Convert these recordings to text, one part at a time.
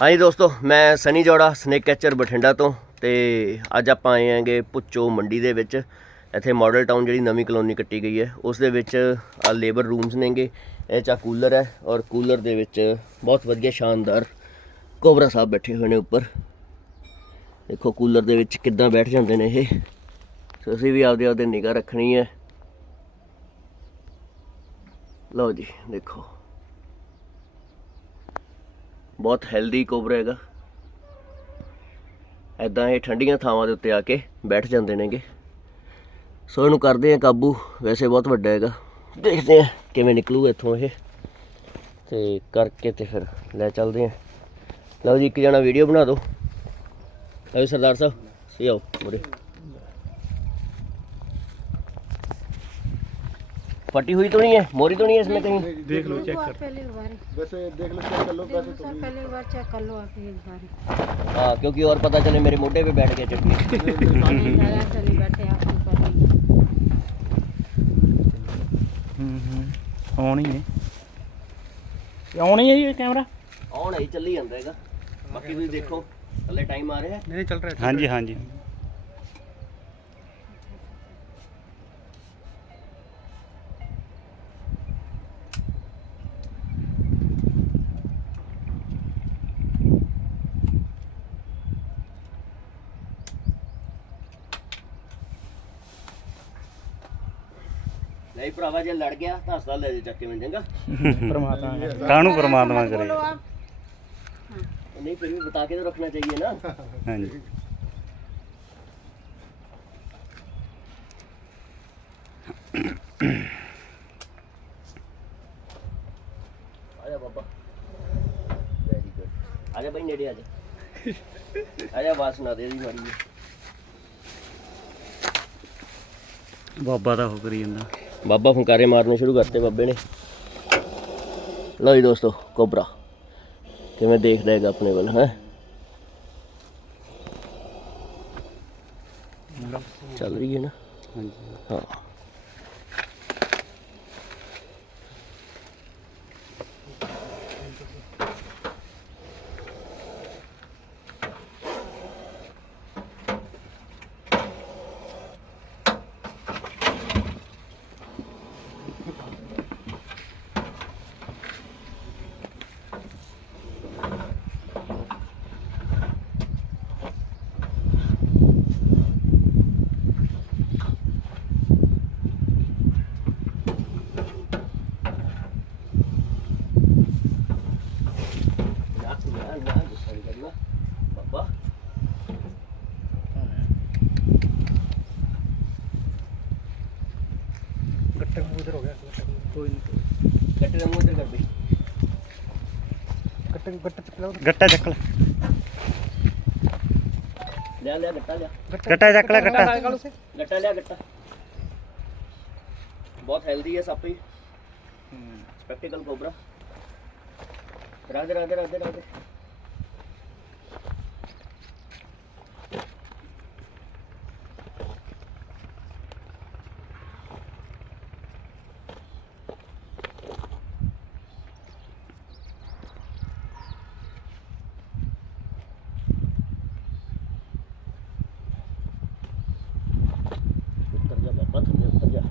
हाँ जी दोस्तों, मैं सनी जौड़ा स्नेक कैचर बठिंडा तो ते अज आप आए हैंगे भुच्चो मंडी दे विच। इत्थे मॉडल टाउन जी नवीं कलोनी कट्टी गई है उस दे विच लेबर रूम्स नेंगे। ये चा कूलर है और कूलर दे विच बहुत वधिया शानदार कोबरा साहब बैठे हुए ने उपर। देखो कूलर दे विच किद्दां बैठ जांदे ने ये। असीं भी आपदे आपदे निगाह रखनी है। लो जी देखो, बहुत हैल्दी कोबरा हैगा। ਇੱਦਾਂ ਇਹ ਠੰਡੀਆਂ ਥਾਵਾਂ ਦੇ ਉੱਤੇ ਆ ਕੇ ਬੈਠ ਜਾਂਦੇ ਨੇਗੇ। ਸੋ ਇਹਨੂੰ ਕਰਦੇ ਆ ਕਾਬੂ। ਵੈਸੇ ਬਹੁਤ ਵੱਡਾ ਹੈਗਾ, ਦੇਖਦੇ ਆ ਕਿਵੇਂ ਨਿਕਲੂ ਇੱਥੋਂ ਇਹ, ਤੇ ਕਰਕੇ ਤੇ ਫਿਰ ਲੈ ਚੱਲਦੇ ਆ। ਲਓ ਜੀ ਇੱਕ ਜਣਾ ਵੀਡੀਓ ਬਣਾ ਦਿਓ। ਲਓ ਸਰਦਾਰ ਸਾਹਿਬ ਸੀ ਆਓ ਮੁਰੇ। फटी हुई तो नहीं है, मोरी तो नहीं है इसमें कहीं? देख लो, चेक कर। पहली बार वैसे देख लो, चेक कर लो। वैसे तो पहली बार चेक कर लो आप एक बार। हाँ, क्योंकि और पता चले मेरे मोटे पे बैठ गया चटनी। ज़्यादा चली बैठे आप ऊपर ऑन ही है, ऑन ही है ये कैमरा। ऑन है, चली जाता हैगा। बाकी तुम देखो थले टाइम आ रहा है। नहीं चल रहा है। हाँ जी हाँ जी। नहीं भरावा जे लड़ गया तो हस्पताल ले जा चक्के में चंगा। परमात्मा है। कानू परमात्मा करे। बोलो आप। नहीं फिर भी बता के तो रखना चाहिए ना। हाँ जी। आजा बाबा, वेरी गुड। आजा भाई नेड़े आजा। आजा आवाज सुना दे दी मारी। बाबा दा हो करी जंदा। बाबा फुंकारे मारने शुरू करते बाबे ने। लो जी दोस्तों, कोबरा किवें देख रहेगा अपने वाल है। चल रही है ना। हाँ जी। हाँ बाबा गट्टे में उधर हो गया। कोई नहीं। गट्टे का मुंह इधर कर दे। गट्टे गट्टे चक लो। गट्टा चक ले, ले ले गट्टा ले। गट्टा चक ले, गट्टा। गट्टा ले गट्टा। बहुत हेल्दी है सब ही। Spectacle cobra. राधे राधे राधे राधे। उतर जा बाबा, थल्ले उतर जा।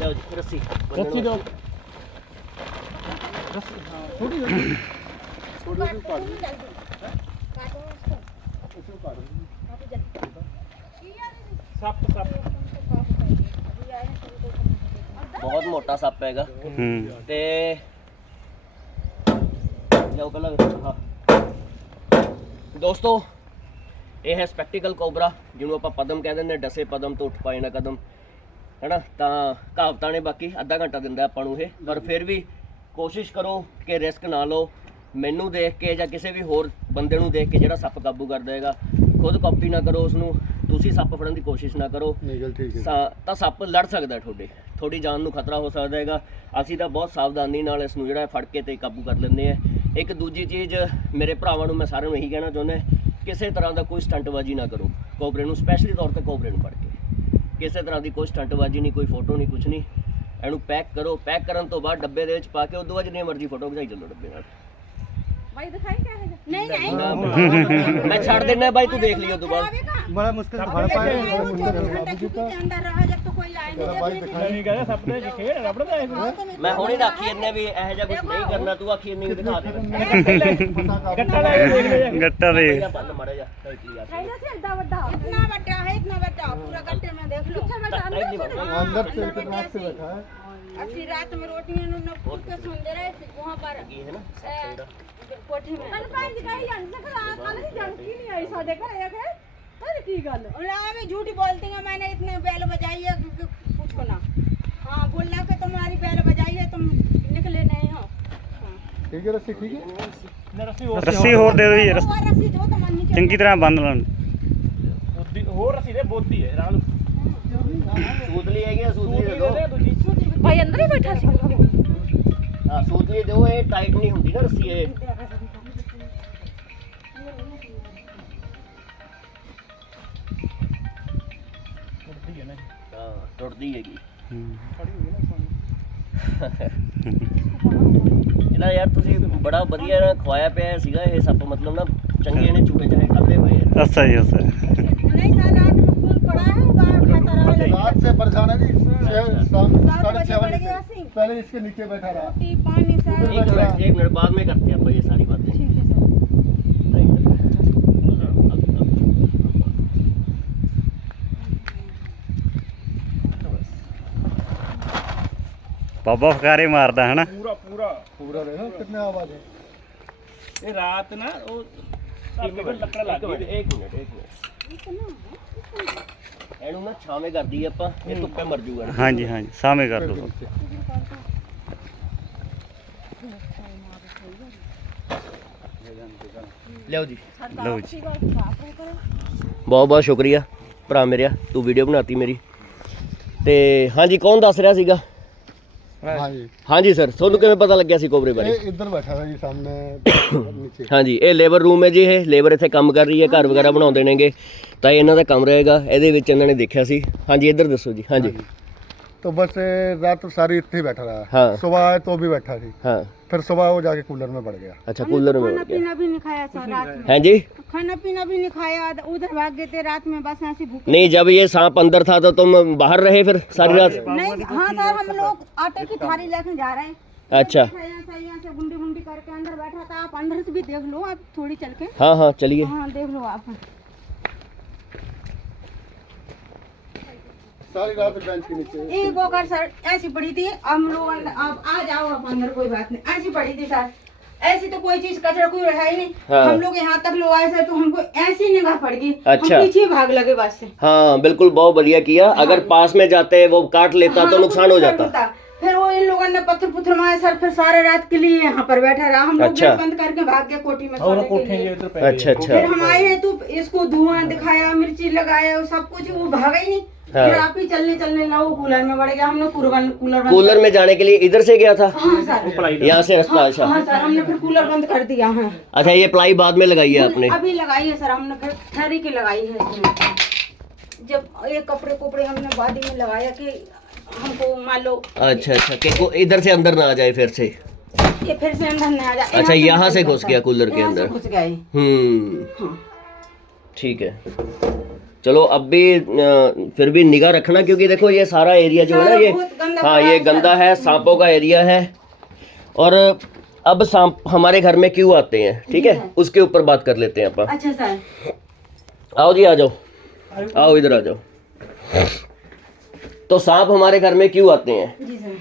लो जी रस्सी रस्सी दो। सप सप बहुत मोटा सप हैगा ते जाओ पहला। हाँ दोस्तों, ਇਹ ਹੈ ਸਪੈਕਟੀਕਲ ਕੋਬਰਾ, ਜਿਹਨੂੰ ਆਪਾਂ ਪਦਮ ਕਹਿ ਦਿੰਦੇ, ਡਸੇ ਪਦਮ ਤੋਂ ਉੱਠ ਪਾਏ ਨਾ ਕਦਮ, ਹੈ ਨਾ। ਤਾਂ ਕਹਾਵਤਾਂ ਨੇ, ਬਾਕੀ ਅੱਧਾ ਘੰਟਾ ਦਿੰਦਾ ਆਪਾਂ ਨੂੰ ਇਹ, ਪਰ ਫਿਰ ਵੀ ਕੋਸ਼ਿਸ਼ ਕਰੋ ਕਿ ਰਿਸਕ ਨਾ ਲਓ। ਮੈਨੂੰ ਦੇਖ ਕੇ ਜਾਂ ਕਿਸੇ ਵੀ ਹੋਰ ਬੰਦੇ ਨੂੰ ਦੇਖ ਕੇ ਜਿਹੜਾ ਸੱਪ ਕਾਬੂ ਕਰ ਦੇਗਾ, ਖੁਦ ਕਾਪੀ ਨਾ ਕਰੋ ਉਸ ਨੂੰ, ਤੁਸੀਂ ਸੱਪ ਫੜਨ ਦੀ ਕੋਸ਼ਿਸ਼ ਨਾ ਕਰੋ। ਤਾਂ ਸੱਪ ਲੜ ਸਕਦਾ ਤੁਹਾਡੀ ਜਾਨ ਨੂੰ ਖਤਰਾ ਹੋ ਸਕਦਾ ਹੈਗਾ। ਅਸੀਂ ਤਾਂ ਬਹੁਤ ਸਾਵਧਾਨੀ ਨਾਲ ਇਸ ਨੂੰ ਜਿਹੜਾ ਫੜ ਕੇ ਤੇ ਕਾਬੂ ਕਰ ਲੈਂਦੇ ਆ। ਇੱਕ ਦੂਜੀ ਚੀਜ਼ ਮੇਰੇ ਭਰਾਵਾਂ ਨੂੰ ਮੈਂ ਸਾਰਿਆਂ ਨੂੰ ਇਹੀ ਕਹਿਣਾ ਚਾਹੁੰਦਾ, ਕਿਸੇ ਤਰ੍ਹਾਂ ਦਾ ਕੋਈ ਸਟੰਟਬਾਜ਼ੀ ਨਾ ਕਰੋ ਕੋਬਰੇ ਨੂੰ, ਸਪੈਸ਼ਲੀ ਤੌਰ ਤੇ ਕੋਬਰੇ ਨੂੰ ਫੜ ਕੇ। ਕਿਸੇ ਤਰ੍ਹਾਂ ਦੀ ਕੋਈ ਸਟੰਟਬਾਜ਼ੀ ਨਹੀਂ, ਕੋਈ ਫੋਟੋ ਨਹੀਂ, ਕੁਝ ਨਹੀਂ। ਇਹਨੂੰ ਪੈਕ ਕਰੋ, ਪੈਕ ਕਰਨ ਤੋਂ ਬਾਅਦ ਡੱਬੇ ਦੇ ਵਿੱਚ ਪਾ ਕੇ ਉਦੋਂ ਬਾਅਦ ਜਿੰਨੀ ਮਰਜ਼ੀ ਫੋਟੋ ਖਿਚਾਈ ਚੱਲੋ ਡੱਬੇ ਨਾਲ। भाई दिखाई क्या है? नहीं मैं छाड़ देना है भाई, तू देख लियो दोबारा। बड़ा मुश्किल से फड़ पाए अंदर रहा जब तो कोई आए ਨਹੀਂ ਕਹਿੰਦਾ ਸੱਪ ਦੇ ਖੇਡ ਰਬੜ ਦਾ मैं हुणे दा आखी इन्ने भी ਇਹੋ ਜਿਹਾ ਕੁਝ ਨਹੀਂ ਕਰਨਾ, ਤੂੰ ਆਖੀ ਇੰਨੀ ਦਿਖਾ ਦੇ। ਗੱਟਾ ਲੈ ਕੇ ਦੇਖ ਲੈ ਗੱਟਾ ਦੇ ਬੰਨ ਮੜਾ ਜਾ इतना बड़ा है, इतना बड़ा पूरा गट्टे में देख लो। अंदर से कितना से बैठा है। अब फिर रात में रोटियां न फूट के सुन दे रहे वहाँ पर ਕੀ ਹੈ ਨਾ कोठी में अनपाई दिखाई अंदर का कल ही जानकी नहीं आई साडे घर एक है अरे की गल उन्हें भी झूठ बोलती हैं, मैंने इतने बैल बजाई है कि पूछो ना। हां बोलना कि तुम्हारी बैल बजाई है, तुम निकले नहीं हो। ठीक है, रस्सी ठीक है। ਰੱਸੀ ਹੋਰ ਦੇ ਦਿਓ ਜੀ और रस्सी जो तुम नीचे ਚੰਗੀ ਤਰ੍ਹਾਂ ਬੰਨ ਲੈਣ ਹੋਰ ਰੱਸੀ ਦੇ ਬੋਤੀ ਹੈ ਨਾਲ ਸੂਤਲੀ ਹੈਗੀ, ਸੂਤਲੀ ਦੇ ਦੋ। भाई अंदर ही बैठा सी। ਹਾਂ ਸੂਤਲੀ ਦਿਓ, ਇਹ ਟਾਈਟ ਨਹੀਂ ਹੁੰਦੀ ਨਾ ਰੱਸੀ ਇਹ। ਹਾਂ ਟੁੱਟਦੀ ਹੈਗੀ ਇਹਦਾ ਯਾਰ। ਤੁਸੀਂ ਬੜਾ ਵਧੀਆ ਨਾ ਖਵਾਇਆ ਪਿਆ ਸੀਗਾ ਇਹ ਸੱਪ, ਮਤਲਬ ਨਾ ਚੰਗੇ ਨੇ ਚੂਹੇ ਚਾਹੇ ਕੱਢੇ ਹੋਏ ਆ। ਅੱਛਾ ਜੀ ਅੱਛਾ नहीं साल रात में खून पड़ा है, बाहर खाता रहा। रात से परेशान है जी, शाम 6:30 बढ़ बजे गया से सी। पहले इसके नीचे बैठा रहा। रोटी पानी सारा। एक मिनट बाद में करते हैं अपन ये सारी बातें। ठीक है सर। ਬਾਬਾ ਫਕਾਰੇ ਮਾਰਦਾ ਹੈ ਨਾ पूरा देखो कितने आवाज है। ਇਹ ਰਾਤ ਨਾ ਉਹ ਸੱਪ ਕੋਲ ਲੱਕੜ ਲੱਗ ਗਈ एक मिनट ਇਹਨੂੰ ਨਾ ਛਾਵੇਂ ਕਰਦੀ ਆਪਾਂ, ਇਹ ਧੁੱਪੇ ਮਰ ਜੂਗਾ। ਹਾਂਜੀ ਹਾਂਜੀ ਸਾਹਮਣੇ ਕਰ ਲਓ ਲਿਓ ਜੀ। ਲਓ ਜੀ ਬਹੁਤ ਬਹੁਤ ਸ਼ੁਕਰੀਆ ਭਰਾ ਮੇਰਿਆ, ਤੂੰ ਵੀਡੀਓ ਬਣਾਤੀ ਮੇਰੀ। ਤੇ ਹਾਂਜੀ ਕੌਣ ਦੱਸ ਰਿਹਾ ਸੀਗਾ? हाँ जी, ਹਾਂਜੀ ਸਰ, ਤੁਹਾਨੂੰ ਕਿਵੇਂ ਪਤਾ ਲੱਗਿਆ ਸੀ ਕੋਬਰੇ ਬਾਰੇ? ये इधर बैठा था जी सामने नीचे। ਹਾਂਜੀ ਇਹ ਲੇਬਰ ਰੂਮ ਹੈ ਜੀ, ਇਹ ਲੇਬਰ ਇੱਥੇ ਕੰਮ ਕਰ ਰਹੀ ਹੈ, ਘਰ ਵਗੈਰਾ ਬਣਾਉਂਦੇ ਨੇਗੇ, ਤਾਂ ਇਹਨਾਂ ਦਾ ਕੰਮ ਰਹੇਗਾ। ਇਹਦੇ ਵਿੱਚ ਇਹਨਾਂ ਨੇ ਦੇਖਿਆ ਸੀ। ਹਾਂਜੀ ਇੱਧਰ ਦੱਸੋ ਜੀ। ਹਾਂਜੀ तो बस रात सारी इतने ही बैठा रहा। हाँ। सुबह आए तो भी बैठा थी, ਹਾਂ फिर सुबह वो जाके कूलर में बढ़ गया। ਅੱਛਾ ਕੂਲਰ में खाना बैठ गया। पीना भी नहीं खाया सर रात में। हैं जी? खाना पीना भी नहीं खाया, उधर भाग गए थे रात में, बस ऐसे भूखे। नहीं, जब ये सांप अंदर था तो तुम बाहर रहे फिर सारी रात? नहीं हाँ सर, हम लोग आटे की थाली लेकर जा रहे हैं। अच्छा यहाँ से गुंडी गुंडी करके अंदर बैठा था। आप अंदर से भी देख लो, आप थोड़ी चल के। हाँ हाँ चलिए। हाँ देख लो आप। सारी रात बेंच के नीचे। एक गोकर सर ऐसी पड़ी थी, हम लोग आप आ जाओ आप अंदर, कोई बात नहीं। ऐसी पड़ी थी सर, ऐसी तो कोई चीज कचरा कोई है ही नहीं। हाँ। हम लोग यहाँ तक लोग आए सर, तो हमको ऐसी निगाह पड़ गई। अच्छा। हम पीछे भाग लगे बस से। हाँ बिल्कुल, बहुत बढ़िया किया। अगर पास में जाते वो काट लेता तो हाँ, नुकसान हो कुछ जाता। होता। फिर वो इन लोगों ने पत्थर पुत्थर मारे सर, फिर सारे रात के लिए यहाँ पर बैठा रहा। हम लोग अच्छा। गेट बंद करके भाग गए कोठी में सोने के लिए। अच्छा अच्छा। फिर हम आए हैं तो इसको धुआं दिखाया, मिर्ची लगाया, वो सब कुछ, वो भागा ही नहीं। हाँ। फिर आप ही चलने लगा, वो कूलर में बढ़ गया। हमने कूलर बंद कूलर में जाने के लिए इधर से गया था? हाँ सर, यहाँ से रास्ता? अच्छा हाँ सर, हमने फिर कूलर बंद कर दिया है। अच्छा, ये प्लाई बाद में लगाई है आपने? अभी लगाई है सर, हमने फिर ठहरी के लगाई है इसमें। जब ये कपड़े हमने बादी में लगाया कि हमको मान लो। अच्छा अच्छा, कि इधर से अंदर ना आ जाए फिर से। ये फिर से अंदर नहीं आ जाए। अच्छा, यहाँ से घुस गया कूलर के यहाँ से अंदर। घुस गया ये। हाँ। ठीक है, चलो अब भी फिर भी निगाह रखना, क्योंकि देखो ये सारा एरिया जो है ना, ये बहुत गंदा हाँ पड़ा ये है गंदा है, सांपों का एरिया है। और अब सांप हमारे घर में क्यों आते हैं, ठीक है, उसके ऊपर बात कर लेते हैं अपन। अच्छा सर। आओ जी, आ जाओ, आओ इधर आ जाओ। तो सांप हमारे घर में क्यों आते हैं? जी सर।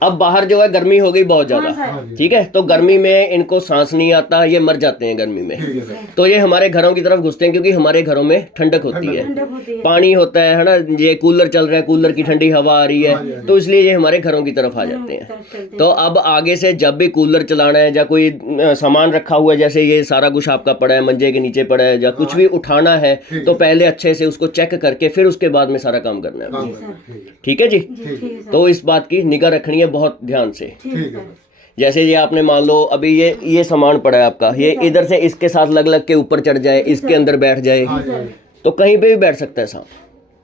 अब बाहर जो है गर्मी हो गई बहुत ज़्यादा, ठीक है, तो गर्मी में इनको सांस नहीं आता, ये मर जाते हैं गर्मी में। तो ये हमारे घरों की तरफ घुसते हैं क्योंकि हमारे घरों में ठंडक होती है, पानी होता है ना, ये कूलर चल रहा है, कूलर की ठंडी हवा आ रही है, तो इसलिए ये हमारे घरों की तरफ आ जाते हैं। तो अब आगे से जब भी कूलर चलाना है या कोई सामान रखा हुआ है, जैसे ये सारा कुछ आपका पड़ा है, मंजे के नीचे पड़ा है, या कुछ भी उठाना है, तो पहले अच्छे से उसको चेक करके फिर उसके बाद में सारा काम करना है। ठीक है जी, तो इस बात की निगाह रखनी है बहुत ध्यान से। जैसे ये आपने मान लो अभी ये सामान पड़ा है आपका, ये इधर से इसके साथ लग लग के ऊपर चढ़ जाए, इसके अंदर बैठ जाए, तो कहीं पे भी बैठ सकता है सांप,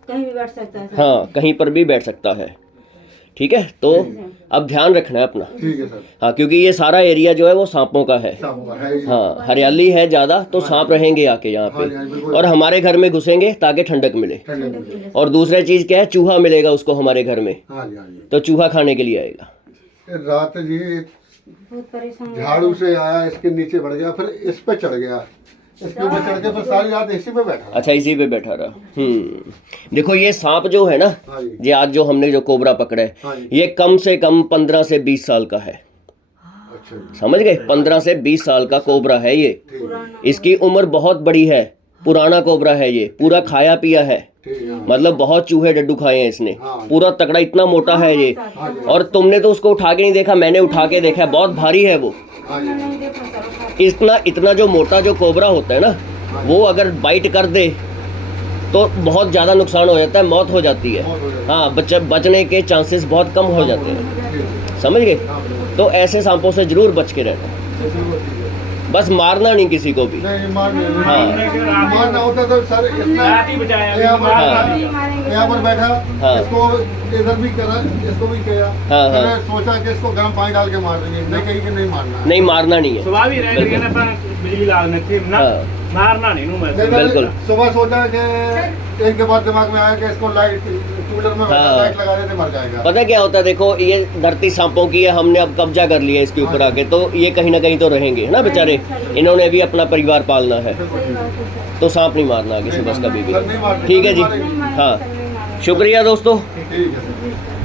कहीं भी बैठ सकता है। हाँ, कहीं पर भी बैठ सकता है। ठीक है, तो अब ध्यान रखना है अपना। ठीक है सर। हाँ, क्योंकि ये सारा एरिया जो है वो सांपों का है। हाँ, हरियाली है ज़्यादा, तो सांप रहेंगे आके यहाँ पे, और हमारे घर में घुसेंगे ताकि ठंडक मिले। और दूसरा चीज़ क्या है, चूहा मिलेगा उसको हमारे घर में, तो चूहा खाने के लिए आएगा। रात जी बहुत परेशान झाड़ू से आया, इसके नीचे बढ़ गया, फिर इस पे चढ़ गया, इसके ऊपर चढ़ के फिर सारी रात इसी पे बैठा रहा। अच्छा, इसी पे बैठा रहा। देखो ये सांप जो है ना, हाँ जी। ये आज जो हमने जो कोबरा पकड़ा है, हाँ जी। ये कम से कम 15 से 20 साल का है। अच्छा जी। समझ गए, 15 से 20 साल का कोबरा है ये। इसकी उम्र बहुत बड़ी है, पुराना कोबरा है ये, पूरा खाया पिया है, ठीक है। मतलब बहुत चूहे डड्डू खाए हैं इसने, हाँ। पूरा तगड़ा, इतना मोटा है ये। और तुमने तो उसको उठा के नहीं देखा, मैंने उठा के देखा है, बहुत भारी है वो। हाँ जी। नहीं देखा सर। इतना जो मोटा जो कोबरा होता है ना, वो अगर बाइट कर दे तो बहुत ज़्यादा नुकसान हो जाता है, मौत हो जाती है। हाँ, बचने के चांसेस बहुत कम हो जाते हैं। समझ गए, तो ऐसे सांपों से जरूर बच के रहना, बस मारना नहीं किसी को भी। नहीं मारना, हाँ। मारना होता तो सर इतना रात ही बचाया, यहाँ पर हाँ। यहाँ पर बैठा, हाँ। इसको इधर भी करा, इसको भी किया, हाँ, हाँ। मैंने सोचा कि इसको गर्म पानी डाल के मार देंगे, नहीं कहीं कि नहीं मारना है। नहीं, मारना नहीं है। सुबह भी रह गई ना, पर बिजली डाल ने थी ना, हाँ। मारना नहीं नू मैं। नहीं, बिल्कुल। सुबह सोचा कि एक के बाद दिमाग में आया कि इसको लाइट कूलर में हाँ। लाइट लगा देते मर जाएगा। पता क्या होता है, देखो ये धरती सांपों की है, हमने अब कब्जा कर लिया इसके ऊपर आके, तो ये कहीं ना कहीं तो रहेंगे, है ना बेचारे, इन्होंने भी अपना परिवार पालना है, तो सांप नहीं मारना आगे से बस कभी भी। ठीक है जी, हाँ, शुक्रिया दोस्तों। ठीक है।